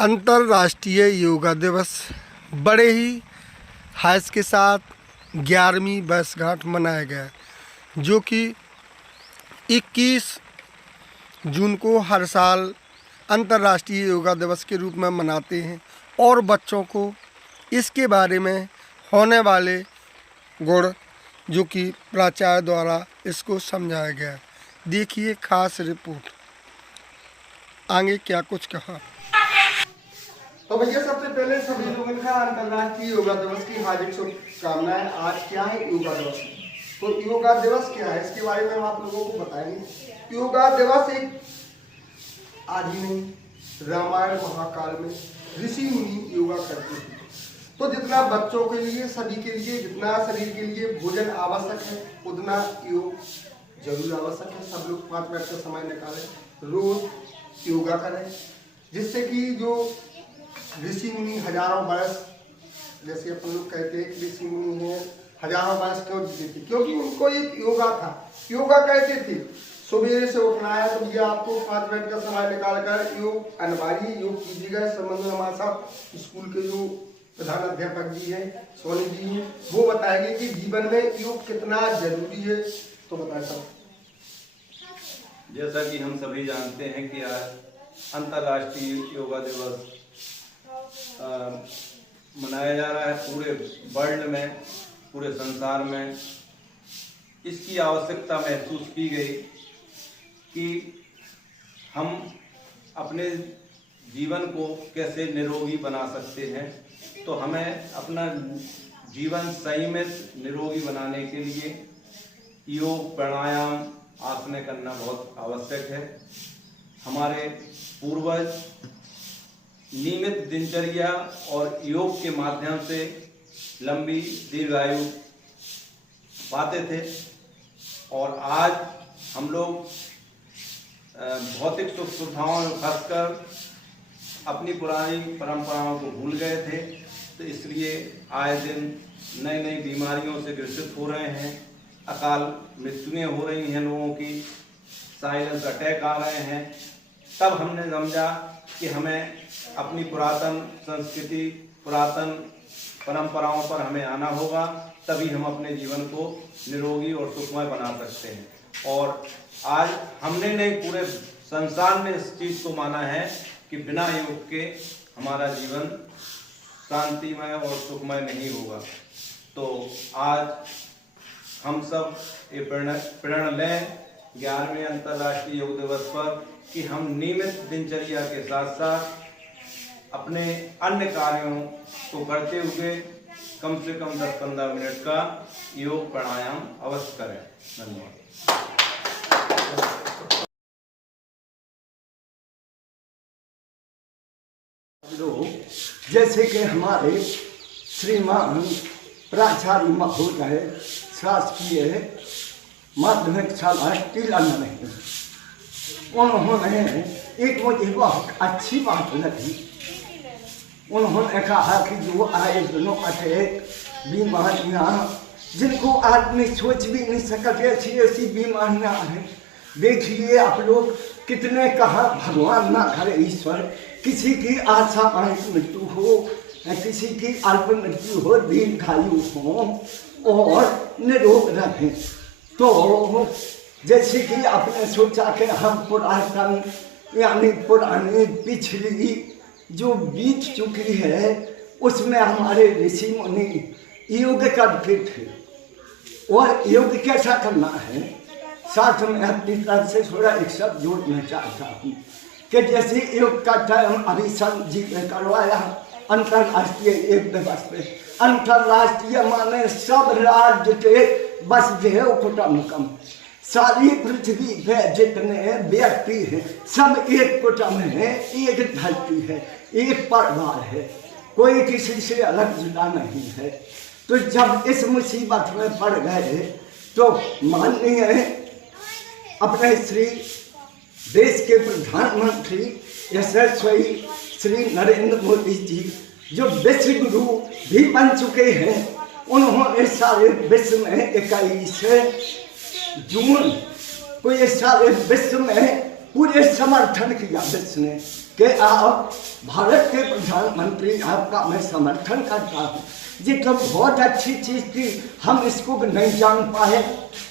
अंतर्राष्ट्रीय योगा दिवस बड़े ही हर्ष के साथ 11वीं वर्षगांठ मनाया गया, जो कि 21 जून को हर साल अंतर्राष्ट्रीय योगा दिवस के रूप में मनाते हैं और बच्चों को इसके बारे में होने वाले गुण जो कि प्राचार्य द्वारा इसको समझाया गया। देखिए खास रिपोर्ट, आगे क्या कुछ कहा। तो भैया सबसे पहले सभी लोगों का अंतर्राष्ट्रीय योगा दिवस की हार्दिक शुभकामनाएं। आज क्या है योगा दिवस, तो योगा दिवस क्या है इसके बारे में हम आप लोगों को बताएंगे। योगा दिवस एक आज ही नहीं, रामायण महाकाल में ऋषि मुनि योगा करते थे। तो जितना बच्चों के लिए, सभी के लिए, जितना शरीर के लिए भोजन आवश्यक है उतना योग जरूर आवश्यक है। सब लोग 5 मिनट का समय निकालें, रोज योगा करें, जिससे कि जो ऋषि मुनि हजारों वर्ष, जैसे अपन लोग कहते हैं कि ऋषि मुनि हैं हजारों वर्ष क्यों जीते थे, क्योंकि उनको एक योगा था। योगा कहते थे सुबह से उठना है तो भैया आपको 5 मिनट का समय निकालकर योग अनिवार्य योग कीजिएगा। इस संबंध में हमारे साथ स्कूल के जो प्रधान अध्यापक जी हैं, सोनी जी हैं, वो बताएंगे कि जीवन में योग कितना जरूरी है। तो बताएं साहब। जैसा कि हम सभी जानते हैं कि आज अंतर्राष्ट्रीय योगा दिवस मनाया जा रहा है पूरे वर्ल्ड में, पूरे संसार में। इसकी आवश्यकता महसूस की गई कि हम अपने जीवन को कैसे निरोगी बना सकते हैं। तो हमें अपना जीवन संयमित निरोगी बनाने के लिए योग, प्राणायाम, आसने करना बहुत आवश्यक है। हमारे पूर्वज नियमित दिनचर्या और योग के माध्यम से लंबी दीर्घायु पाते थे, और आज हम लोग भौतिक सुख सुविधाओं में फंसकर अपनी पुरानी परंपराओं को भूल गए थे। तो इसलिए आए दिन नई नई बीमारियों से ग्रसित हो रहे हैं, अकाल मृत्युएं हो रही हैं लोगों की, साइलेंट अटैक आ रहे हैं। तब हमने समझा कि हमें अपनी पुरातन संस्कृति, पुरातन परंपराओं पर हमें आना होगा, तभी हम अपने जीवन को निरोगी और सुखमय बना सकते हैं। और आज हमने नहीं, पूरे संसार ने इस चीज़ को माना है कि बिना योग के हमारा जीवन शांतिमय और सुखमय नहीं होगा। तो आज हम सब ये प्रण लें 11वें अंतर्राष्ट्रीय योग दिवस पर कि हम नियमित दिनचर्या के साथ साथ अपने अन्य कार्यों को करते हुए कम से कम 10-15 मिनट का योग प्राणायाम अवश्य करें। धन्यवाद। जैसे कि हमारे श्रीमान प्राचार्य महोदय शासकीय माध्यमिक शाला टीला में, उन्होंने एक मुझे बहुत अच्छी बात लगी। उन्होंने कहा कि जो आए दिनों अटैक बीमारियाँ जिनको आदमी सोच भी नहीं सकते, ऐसी ऐसी बीमारियाँ हैं। देखिए आप लोग कितने कहा, भगवान ना करे ईश्वर किसी की आशा मृत्यु हो, किसी की अल्प मृत्यु हो, दीर्घायु हो और निरोग रहे। तो जैसे कि आपने सोचा कि हम पुरातन यानी पुरानी पिछली जो बीत चुकी है उसमें हमारे ऋषि मुनि योग करते थे, और योग कैसा करना है साथ में अपनी तरफ से थोड़ा एक शब्द जोड़ना चाहता हूँ कि जैसे योग का टाइम अभी संत जी ने करवाया अंतर्राष्ट्रीय योग दिवस पे। अंतर्राष्ट्रीय माने सब राज्य के बस देव कुटुंबकम, सारी पृथ्वी पे जितने व्यक्ति हैं सब एक कुटुंब है, एक धरती है, एक परिवार है, कोई किसी से अलग जुदा नहीं है। तो जब इस मुसीबत में पड़ गए तो माननीय अपने श्री देश के प्रधानमंत्री यशस्वी श्री नरेंद्र मोदी जी, जो विश्व गुरु भी बन चुके हैं, उन्होंने सारे विश्व में 21 जून को ये सारे विश्व में पूरे समर्थन किया विश्व ने कि आप भारत के प्रधानमंत्री आपका मैं समर्थन करता हूँ। ये तो बहुत अच्छी चीज़ थी, हम इसको नहीं जान पाए।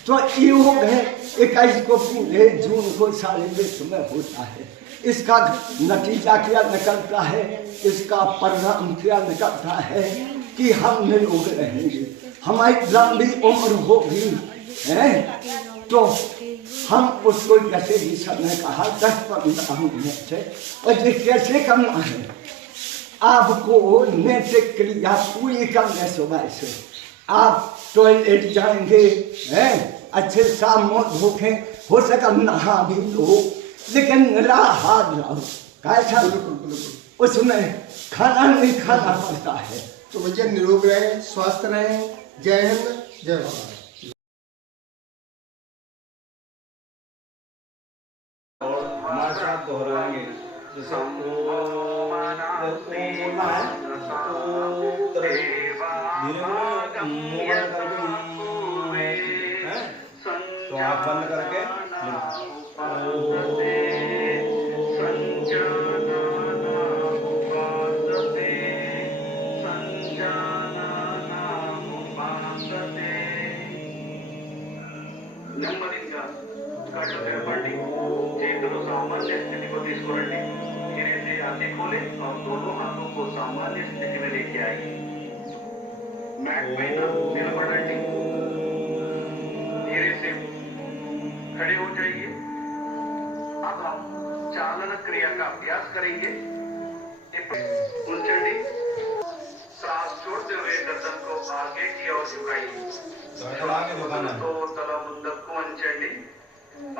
तो योग है 21 को पूरे जून को सारे विश्व में होता है। इसका नतीजा क्या निकलता है, इसका परिणाम क्या निकलता है कि हम निरोग रहेंगे, हमारी लंबी उम्र होगी है। तो हम उसको जैसे भी समय कहा 10-15 मिनट से, और ये कैसे करना है, आपको नैतिक क्रिया पूरी करने सुबह से आप टॉयलेट जाएंगे हैं, अच्छे साफ मुंह धोके, हो सका नहा भी लो, लेकिन निराहार रहो। कैसा उसमें खाना नहीं खाना पड़ता है। तो भैया निरोग रहें, स्वस्थ रहें। जय हिंद, जय भारत। और हमारे साथ दोहराएंगे, जैसे बोलना है तो धीरे धीरे तो आप बंद करके నెమ్మదిగా కళ్ళు తెరపండి, చేతులు सामान्य स्थिति को తీసుకురండి। धीरे से आंखें खोलें और दोनों हाथों को सामान्य स्थिति में लेके आइए। मैट पहन निलबड़ंडी, धीरे से खड़े हो जाइए। अब हम चालन क्रिया का अभ्यास करेंगे। उंचंडी, सांस छोड़ते हुए गर्दन को आगे की ओर झुकाइए। तो तला मुंडक को अंचंडी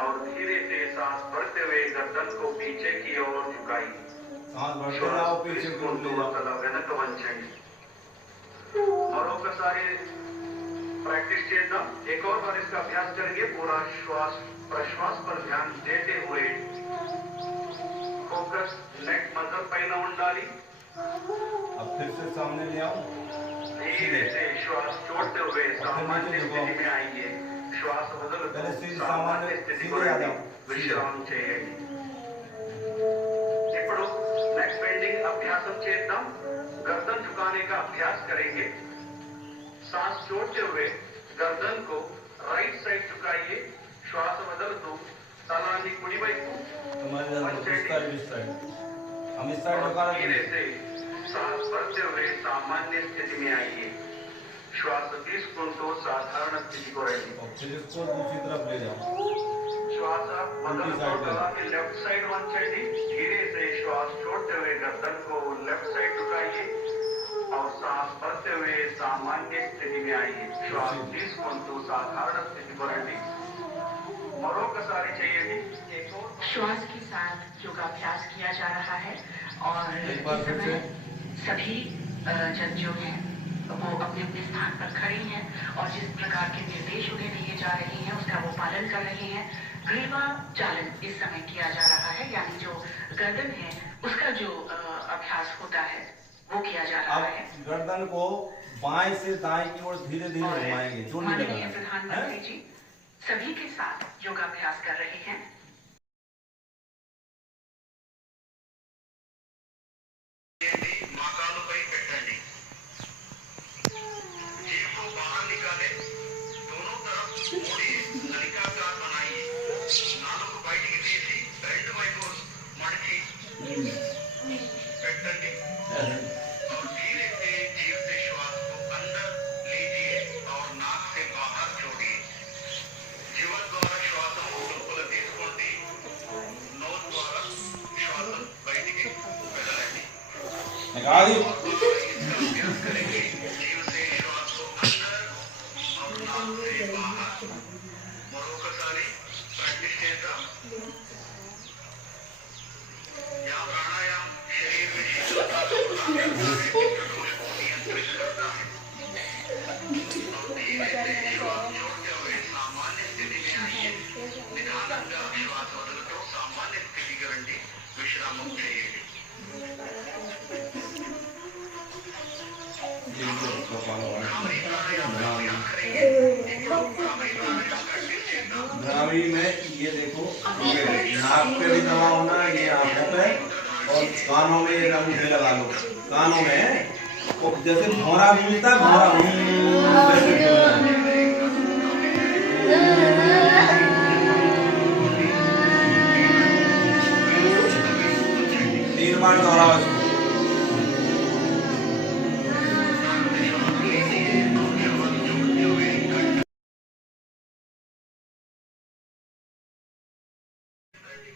और धीरे से सांस भरते हुए गर्दन को पीछे की ओर झुकाइए। तला వెనక వంచండి। మరొకసారి प्रैक्टिस చేద్దాం। एक और बार इसका अभ्यास करेंगे। पूरा श्वास प्रश्वास पर ध्यान देते हुए फोकस नेक मसल पైన ఉండాలి। अब फिर से सामने ले आओ। धीरे से श्वास छोड़ते हुए सामान्य स्थिति में आइए। श्वास बदल सामान्य स्थिति को विश्राम చేయండి। ఇప్పుడు नेक बेंडिंग अभ्यासम చేద్దాం। गर्दन झुकाने का अभ्यास करेंगे। सांस छोड़ते हुए गर्दन को राइट साइड झुकाइए। श्वास बदलतू तलानी कुడి వైపు हम इस साइड झुका रहे धीरे से सांस भरते हुए सामान्य स्थिति में आइए। श्वास తీసుకుంటూ साधारण स्थिति को रहिए। फिर इसको दूसरी तरफ ले जाओ। श्वास बदल के लेफ्ट साइड వంచండి। धीरे से श्वास छोड़ते हुए गर्दन को लेफ्ट साइड झुकाइए और सांस भरते हुए सामान्य स्थिति में आइए। श्वास తీసుకుంటూ साधारण स्थिति को रहिए। मरोकसारी చేయండి। श्वास के साथ योगाभ्यास किया जा रहा है और इस समय सभी जन जो हैं वो अपने अपने स्थान पर खड़े हैं और जिस प्रकार के निर्देश उन्हें दिए जा रहे हैं उसका वो पालन कर रहे हैं। ग्रीवा चालन इस समय किया जा रहा है, यानी जो गर्दन है उसका जो अभ्यास होता है वो किया जा रहा है। गर्दन को बाएं से दाएं की ओर धीरे धीरे घुमाएंगे। माननीय प्रधानमंत्री जी सभी के साथ योगाभ्यास कर रहे हैं। మోకాలుపై పెట్టండి। जीभ को बाहर निकालें। दोनों तरफ मोड़िए, नलिकाकार बनाइए। नालों को బయటికి తీసి రెండు వైపు మడిచి పెట్టండి और धीरे से जीभ से श्वास को अंदर लीजिए और नाक से बाहर छोड़िए। जीव द्वारा श्वास లోపల తీసుకోండి, నోరు ద్వారా శ్వాस బయటికి వెళ్ళండి। निकाल करेंगे। जीव से श्वास को अंदर और नाक से बाहर। मरोकसारी प्रैक्टिस చేద్దాం। यह प्राणायाम शरीर में शीतलता को नियंत्रित करता है। धीरे से श्वास छोड़ते हुए सामान्य स्थिति में आइए। निधानंगा श्वास వదులుతూ सामान्य स्थितिకి రండి। విశ్రామం చేయండి। भ्रामरी में ये देखो, ये नाक पे भी दबाव होना है, ये आंखों पे, और और कानों में ये अंगूठे लगा लो, कानों में, और जैसे भौरा गूंजता है, भौरा वैसे गूंजना है। तीन बार दोहराओ इसको।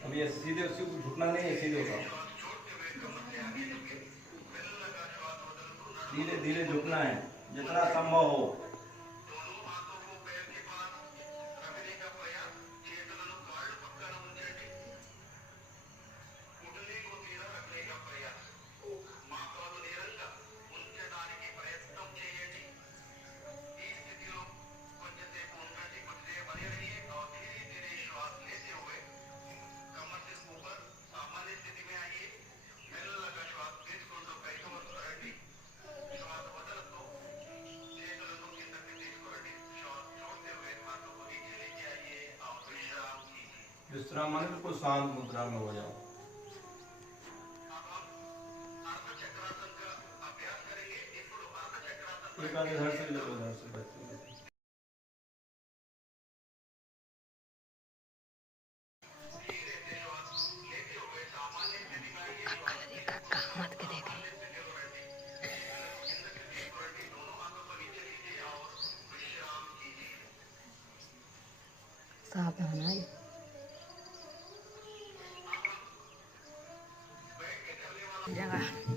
अब ये सीधे झुकना नहीं है, सीधे उठाओ, धीरे धीरे झुकना है जितना संभव हो। विश्राम माने बिल्कुल शांत मुद्रा में हो जाओ। एक आध इधर से ले लो, उधर से बैठो। सावधान है। जगह